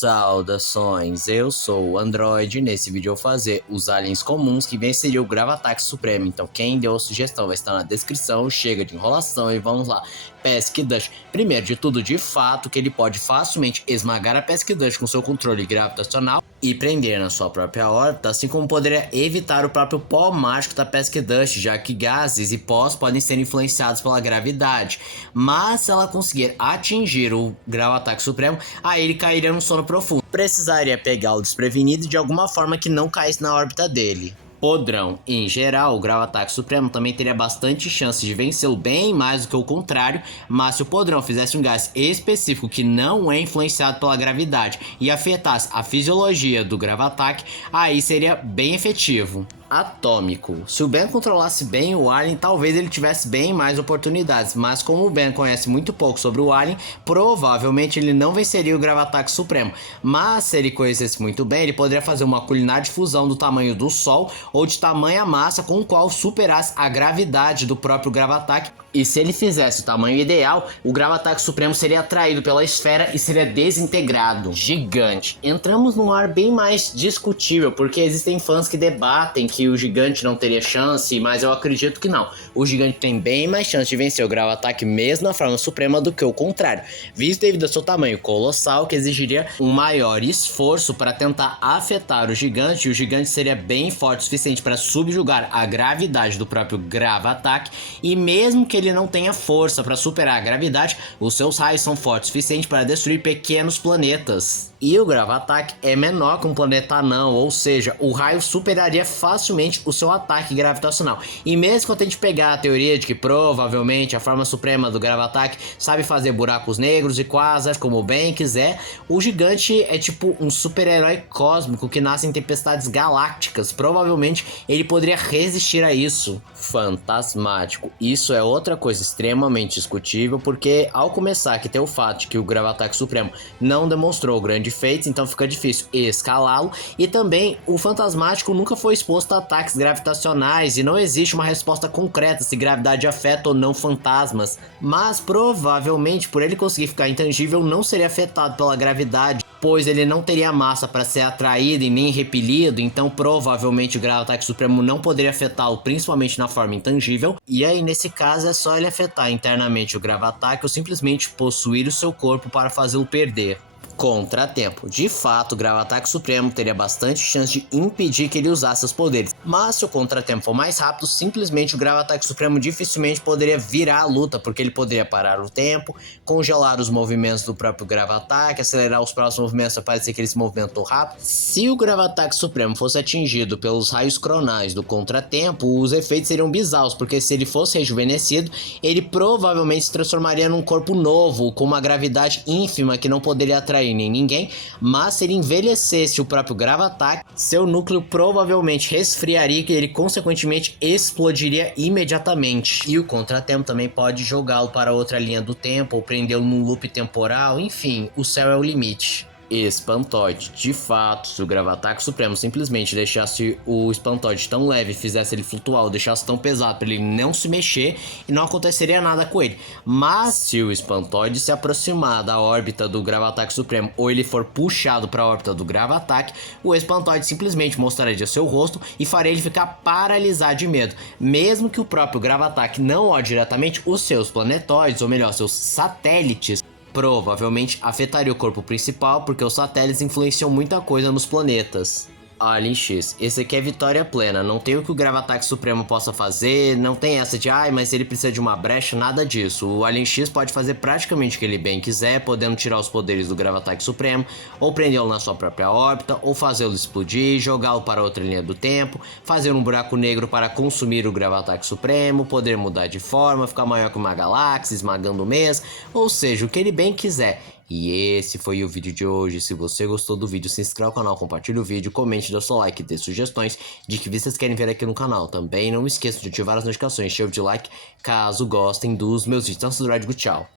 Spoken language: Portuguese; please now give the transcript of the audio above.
Saudações, eu sou o Android e nesse vídeo eu vou fazer os aliens comuns que venceriam o Gravataque Supremo. Então quem deu a sugestão vai estar na descrição, chega de enrolação e vamos lá. Pesky Dust, primeiro de tudo, de fato que ele pode facilmente esmagar a Pesky Dust com seu controle gravitacional e prender na sua própria órbita, assim como poderia evitar o próprio pó mágico da Pesky Dust, já que gases e pós podem ser influenciados pela gravidade. Mas se ela conseguir atingir o Gravataque Supremo, aí ele cairia num sono profundo. Precisaria pegá-lo desprevenido de alguma forma que não caísse na órbita dele. Podrão, em geral, o Gravataque Supremo também teria bastante chance de vencê-lo bem mais do que o contrário, mas se o Podrão fizesse um gás específico que não é influenciado pela gravidade e afetasse a fisiologia do Gravataque, aí seria bem efetivo. Atômico. Se o Ben controlasse bem o Alien, talvez ele tivesse bem mais oportunidades, mas como o Ben conhece muito pouco sobre o Alien, provavelmente ele não venceria o Gravataque Supremo. Mas se ele conhecesse muito bem, ele poderia fazer uma culinária de fusão do tamanho do Sol ou de tamanha massa com o qual superasse a gravidade do próprio Gravataque. E se ele fizesse o tamanho ideal, o Gravataque Supremo seria atraído pela esfera e seria desintegrado. Gigante. Entramos num ar bem mais discutível, porque existem fãs que debatem que o Gigante não teria chance, mas eu acredito que não. O Gigante tem bem mais chance de vencer o Gravataque mesmo na forma suprema do que o contrário, visto devido ao seu tamanho colossal, que exigiria um maior esforço para tentar afetar o Gigante, e o Gigante seria bem forte o suficiente para subjugar a gravidade do próprio Gravataque, e mesmo que ele não tenha força para superar a gravidade, os seus raios são fortes o suficiente para destruir pequenos planetas. E o Gravataque é menor que um planeta anão, ou seja, o raio superaria facilmente o seu ataque gravitacional. E mesmo que eu tente pegar a teoria de que provavelmente a forma suprema do Gravataque sabe fazer buracos negros e quasars como bem quiser, o Gigante é tipo um super-herói cósmico que nasce em tempestades galácticas. Provavelmente ele poderia resistir a isso. Fantasmático. Isso é outra coisa extremamente discutível, porque ao começar que tem o fato de que o Gravataque Supremo não demonstrou grande feito, então fica difícil escalá-lo, e também o Fantasmático nunca foi exposto a ataques gravitacionais e não existe uma resposta concreta se gravidade afeta ou não fantasmas, mas provavelmente por ele conseguir ficar intangível não seria afetado pela gravidade, pois ele não teria massa para ser atraído e nem repelido, então provavelmente o Gravataque Supremo não poderia afetá-lo, principalmente na forma intangível, e aí nesse caso é só ele afetar internamente o Gravataque ou simplesmente possuir o seu corpo para fazê-lo perder. Contratempo. De fato, o Gravataque Supremo teria bastante chance de impedir que ele usasse seus poderes, mas se o contratempo for mais rápido, simplesmente o Gravataque Supremo dificilmente poderia virar a luta, porque ele poderia parar o tempo, congelar os movimentos do próprio Gravataque, acelerar os próximos movimentos para parecer que ele se movimentou rápido. Se o Gravataque Supremo fosse atingido pelos raios cronais do contratempo, os efeitos seriam bizarros, porque se ele fosse rejuvenescido, ele provavelmente se transformaria num corpo novo, com uma gravidade ínfima que não poderia atrair nem ninguém, mas se ele envelhecesse o próprio Gravataque, seu núcleo provavelmente resfriaria e ele consequentemente explodiria imediatamente. E o contratempo também pode jogá-lo para outra linha do tempo ou prendê-lo num loop temporal, enfim, o céu é o limite. Espantoide. De fato, se o Gravataque Supremo simplesmente deixasse o Espantoide tão leve, fizesse ele flutuar ou deixasse tão pesado para ele não se mexer, e não aconteceria nada com ele. Mas se o Espantoide se aproximar da órbita do Gravataque Supremo ou ele for puxado para a órbita do Gravataque, o Espantoide simplesmente mostraria seu rosto e faria ele ficar paralisado de medo. Mesmo que o próprio Gravataque não olhe diretamente, os seus planetóides, ou melhor, seus satélites, provavelmente afetaria o corpo principal, porque os satélites influenciam muita coisa nos planetas. Alien X, esse aqui é vitória plena, não tem o que o Gravataque Supremo possa fazer, não tem essa de mas ele precisa de uma brecha, nada disso. O Alien X pode fazer praticamente o que ele bem quiser, podendo tirar os poderes do Gravataque Supremo, ou prendê-lo na sua própria órbita, ou fazê-lo explodir, jogá-lo para outra linha do tempo, fazer um buraco negro para consumir o Gravataque Supremo, poder mudar de forma, ficar maior que uma galáxia, esmagando o mês, ou seja, o que ele bem quiser. E esse foi o vídeo de hoje. Se você gostou do vídeo, se inscreva no canal, compartilhe o vídeo, comente, dê seu like e dê sugestões de que vocês querem ver aqui no canal. Também não esqueça de ativar as notificações, chave de like, caso gostem dos meus vídeos. Então, tchau.